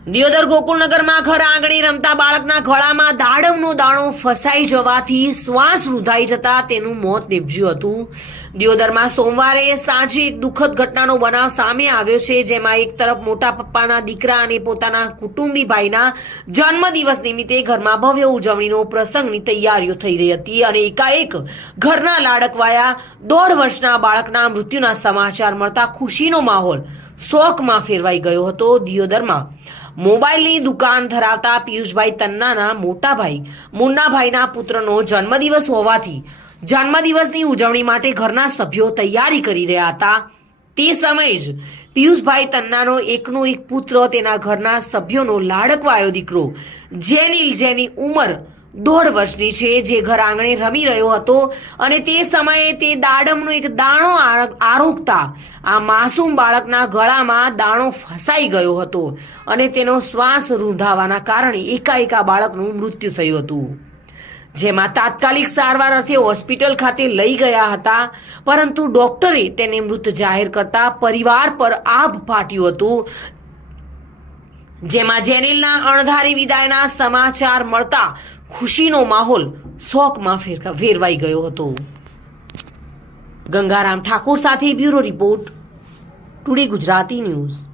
દિયોદર ગોકુળનગરમાં ઘર આંગણી રમતા બાળકના ગળામાં દાડમનો દાણો ફસાઈ જવાથી શ્વાસ રૂધાઈ જતા તેનું મોત નીપજ્યું હતું. દિયોદરમાં સોમવારે સાંજે એક દુઃખદ ઘટનાનો બનાવ સામે આવ્યો છે, જેમાં એક તરફ મોટા પપ્પાના દીકરા અને પોતાના કુટુંબી ભાઈના જન્મદિવસ નિમિત્તે ઘરમાં ભવ્ય ઉજવણીનો પ્રસંગની તૈયારીઓ થઈ રહી હતી અને એકાએક ઘરના લાડકવાયા દોઢ વર્ષના બાળકના મૃત્યુના સમાચાર મળતા ખુશીનો માહોલ શોકમાં ફેરવાઈ ગયો હતો દિયોદરમાં. મોબાઈલની દુકાન ધરાવતા પિયુષભાઈ તન્નાના મોટા ભાઈ મુન્નાભાઈના પુત્રનો જન્મદિવસ હોવાથી જન્મદિવસની ઉજવણી માટે ઘરના સભ્યો તૈયારી કરી રહ્યા હતા. તે સમયે જ પિયુષભાઈ તન્નાનો એકનો એક પુત્ર તેના ઘરના સભ્યોનો લાડકવાયો દીકરો જેનિલ જેની ઉંમર દોઢ વર્ષની છે જે ઘર આંગણે રમી રહ્યો હતો અને તે સમયે તે દાડમનો એક દાણો આર- આરોગતા આ માસૂમ બાળકના ગળામાં દાણો ફસાઈ ગયો હતો અને તેનો શ્વાસ રૂંધાવાના કારણે એકાએક બાળકનું મૃત્યુ થયું હતું. જેમાં તાત્કાલિક સારવાર અર્થે હોસ્પિટલ ખાતે લઈ ગયા હતા, પરંતુ ડોક્ટરે તેને મૃત જાહેર કરતા પરિવાર પર આભ ફાટ્યું હતું જેમાં જેનિલના અણધારી વિદાયના સમાચાર મળતા ખુશીનો માહોલ શોકમાં ફેર- ફેરવાઈ ગયો હતો. ગંગારામ ઠાકોર સાથે bureau report, today Gujarati news.